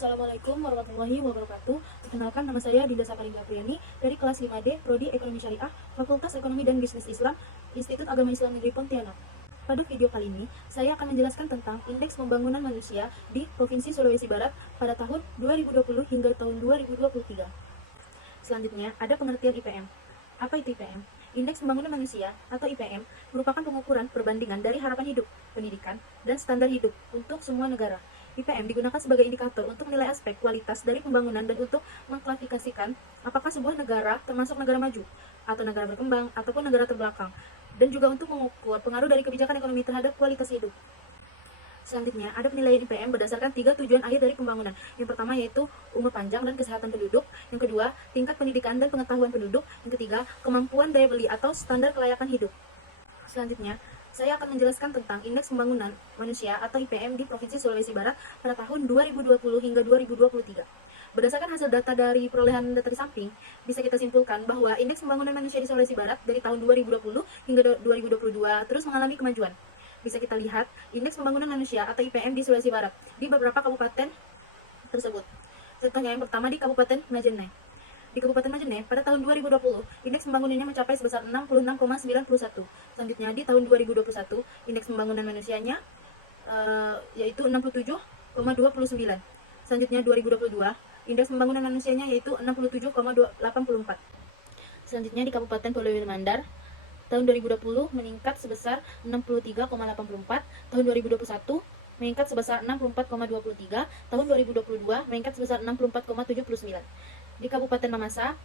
Assalamualaikum warahmatullahi wabarakatuh. Perkenalkan, nama saya Dinda Sakaringga Priyani dari kelas 5D, Prodi Ekonomi Syariah, Fakultas Ekonomi dan Bisnis Islam, Institut Agama Islam Negeri Pontianak. Pada video kali ini, saya akan menjelaskan tentang Indeks Pembangunan Manusia di Provinsi Sulawesi Barat pada tahun 2020 hingga tahun 2023. Selanjutnya, ada pengertian IPM. Apa itu IPM? Indeks Pembangunan Manusia atau IPM merupakan pengukuran perbandingan dari harapan hidup, pendidikan, dan standar hidup untuk semua negara. IPM digunakan sebagai indikator untuk menilai aspek kualitas dari pembangunan dan untuk mengklasifikasikan apakah sebuah negara termasuk negara maju, atau negara berkembang, ataupun negara terbelakang, dan juga untuk mengukur pengaruh dari kebijakan ekonomi terhadap kualitas hidup. Selanjutnya, ada penilaian IPM berdasarkan 3 tujuan akhir dari pembangunan. Yang pertama yaitu umur panjang dan kesehatan penduduk. Yang kedua, tingkat pendidikan dan pengetahuan penduduk. Yang ketiga, kemampuan daya beli atau standar kelayakan hidup. Selanjutnya, saya akan menjelaskan tentang Indeks Pembangunan Manusia atau IPM di Provinsi Sulawesi Barat pada tahun 2020 hingga 2023. Berdasarkan hasil data dari perolehan data di samping, bisa kita simpulkan bahwa Indeks Pembangunan Manusia di Sulawesi Barat dari tahun 2020 hingga 2022 terus mengalami kemajuan. Bisa kita lihat Indeks Pembangunan Manusia atau IPM di Sulawesi Barat di beberapa kabupaten tersebut. Contohnya yang pertama di Kabupaten Majene. Di Kabupaten Majene, pada tahun 2020, indeks pembangunannya mencapai sebesar 66,91. Selanjutnya, di tahun 2021, indeks pembangunan manusianya yaitu 67,29. Selanjutnya, 2022, indeks pembangunan manusianya yaitu 67,84. Selanjutnya, di Kabupaten Polewili Mandar, tahun 2020 meningkat sebesar 63,84, tahun 2021 meningkat sebesar 64,23, tahun 2022 meningkat sebesar 64,79. Di Kabupaten Mamasa,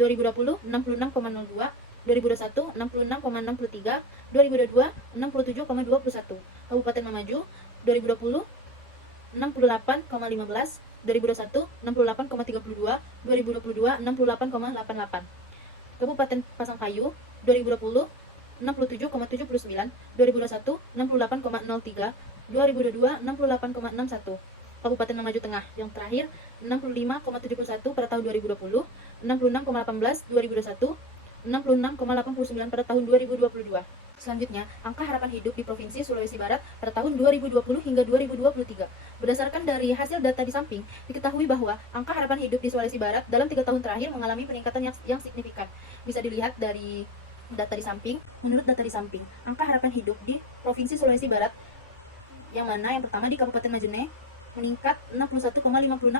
2020 66,02, 2021 66,63, 2022 67,21. Kabupaten Mamaju, 2020 68,15, 2021 68,32, 2022 68,88. Kabupaten Pasangkayu, 2020 67,79, 2021 68,03, 2022 68,61. Kabupaten Mamaju Tengah yang terakhir 65,71 pada tahun 2020, 66,18 2021, 66,89 pada tahun 2022. Selanjutnya, angka harapan hidup di Provinsi Sulawesi Barat pada tahun 2020 hingga 2023. Berdasarkan dari hasil data di samping, diketahui bahwa angka harapan hidup di Sulawesi Barat dalam 3 tahun terakhir mengalami peningkatan yang signifikan. Bisa dilihat dari data di samping. Menurut data di samping, angka harapan hidup di Provinsi Sulawesi Barat yang mana yang pertama di Kabupaten Majene meningkat 61,56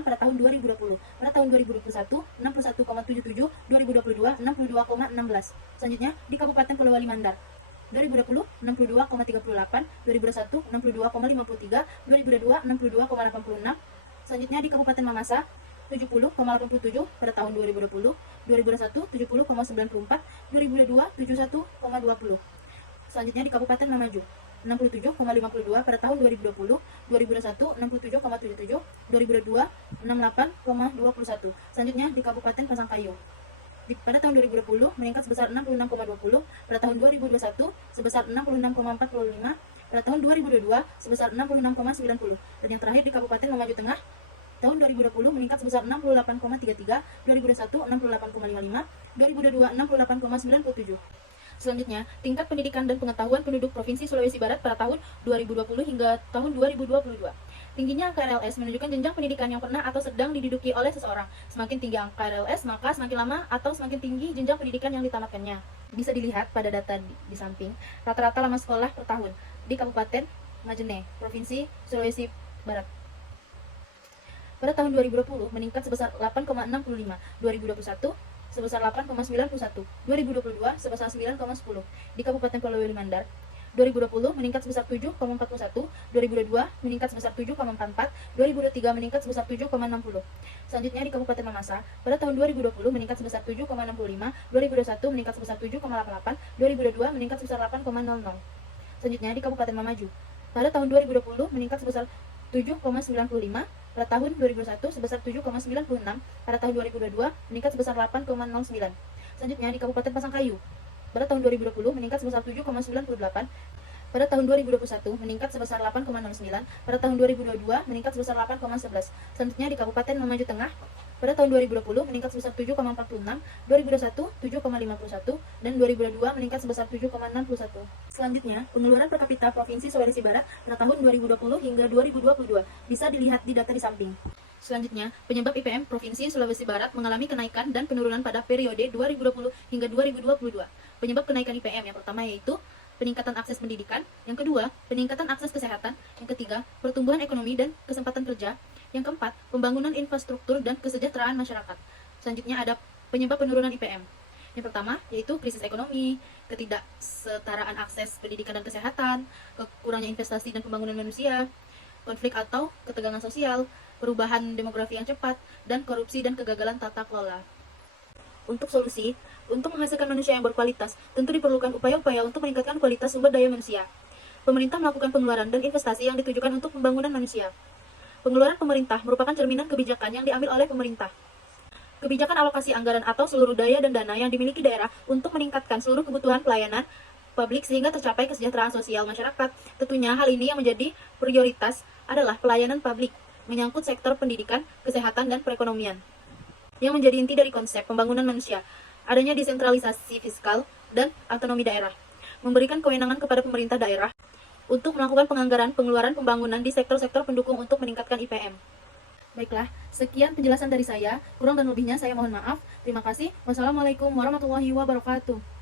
pada tahun 2020. Pada tahun 2021, 61,77, 2022, 62,16. Selanjutnya, di Kabupaten Polewali Mandar, 2020, 62,38, 2021, 62,53, 2022, 62,86. Selanjutnya, di Kabupaten Mamasa, 70,87 pada tahun 2020, 2021, 70,94, 2022, 71,20. Selanjutnya, di Kabupaten Mamaju, 67,52 pada tahun 2020, 2021 67,77, 2022 68,21. Selanjutnya di Kabupaten Pasangkayu. Pada tahun 2020 meningkat sebesar 66,20, pada tahun 2021 sebesar 66,45, pada tahun 2022 sebesar 66,90. Dan yang terakhir di Kabupaten Mamaju Tengah, tahun 2020 meningkat sebesar 68,33, 2021 68,55, 2022 68,97. Selanjutnya, tingkat pendidikan dan pengetahuan penduduk Provinsi Sulawesi Barat pada tahun 2020 hingga tahun 2022. Tingginya angka RLS menunjukkan jenjang pendidikan yang pernah atau sedang diduduki oleh seseorang. Semakin tinggi angka RLS, maka semakin lama atau semakin tinggi jenjang pendidikan yang ditamatkannya. Bisa dilihat pada data di samping, rata-rata lama sekolah per tahun di Kabupaten Majene, Provinsi Sulawesi Barat. Pada tahun 2020 meningkat sebesar 8,65, 2021 sebesar 8,91, 2022 sebesar 9,10. Di Kabupaten Polewili Mandar, 2020 meningkat sebesar 7,41, 2022 meningkat sebesar 7,44, 2023 meningkat sebesar 7,60. Selanjutnya di Kabupaten Mamasa, pada tahun 2020 meningkat sebesar 7,65, 2021 meningkat sebesar 7,88, 2022 meningkat sebesar 8,00. Selanjutnya di Kabupaten Mamaju, pada tahun 2020 meningkat sebesar 7,95, pada tahun 2001 sebesar 7,96, pada tahun 2022 meningkat sebesar 8,09. Selanjutnya di Kabupaten Pasangkayu, pada tahun 2020 meningkat sebesar 7,98, pada tahun 2021 meningkat sebesar 8,09, pada tahun 2022 meningkat sebesar 8,11. Selanjutnya di Kabupaten Mamaju Tengah, pada tahun 2020 meningkat sebesar 7,46, 2021 7,51, dan 2022 meningkat sebesar 7,61. Selanjutnya, pengeluaran per kapita Provinsi Sulawesi Barat pada tahun 2020 hingga 2022 bisa dilihat di data di samping. Selanjutnya, penyebab IPM Provinsi Sulawesi Barat mengalami kenaikan dan penurunan pada periode 2020 hingga 2022. Penyebab kenaikan IPM yang pertama yaitu peningkatan akses pendidikan, yang kedua, peningkatan akses kesehatan, yang ketiga, pertumbuhan ekonomi dan kesempatan kerja, yang keempat, pembangunan infrastruktur dan kesejahteraan masyarakat. Selanjutnya ada penyebab penurunan IPM. Yang pertama yaitu krisis ekonomi, ketidaksetaraan akses pendidikan dan kesehatan, kurangnya investasi dan pembangunan manusia, konflik atau ketegangan sosial, perubahan demografi yang cepat, dan korupsi dan kegagalan tata kelola. Untuk solusi, untuk menghasilkan manusia yang berkualitas, tentu diperlukan upaya-upaya untuk meningkatkan kualitas sumber daya manusia. Pemerintah melakukan pengeluaran dan investasi yang ditujukan untuk pembangunan manusia. Pengeluaran pemerintah merupakan cerminan kebijakan yang diambil oleh pemerintah. Kebijakan alokasi anggaran atau seluruh daya dan dana yang dimiliki daerah untuk meningkatkan seluruh kebutuhan pelayanan publik sehingga tercapai kesejahteraan sosial masyarakat. Tentunya hal ini yang menjadi prioritas adalah pelayanan publik, menyangkut sektor pendidikan, kesehatan, dan perekonomian. Yang menjadi inti dari konsep pembangunan manusia, adanya desentralisasi fiskal dan otonomi daerah, memberikan kewenangan kepada pemerintah daerah untuk melakukan penganggaran pengeluaran pembangunan di sektor-sektor pendukung untuk meningkatkan IPM. Baiklah, sekian penjelasan dari saya. Kurang dan lebihnya saya mohon maaf. Terima kasih. Wassalamualaikum warahmatullahi wabarakatuh.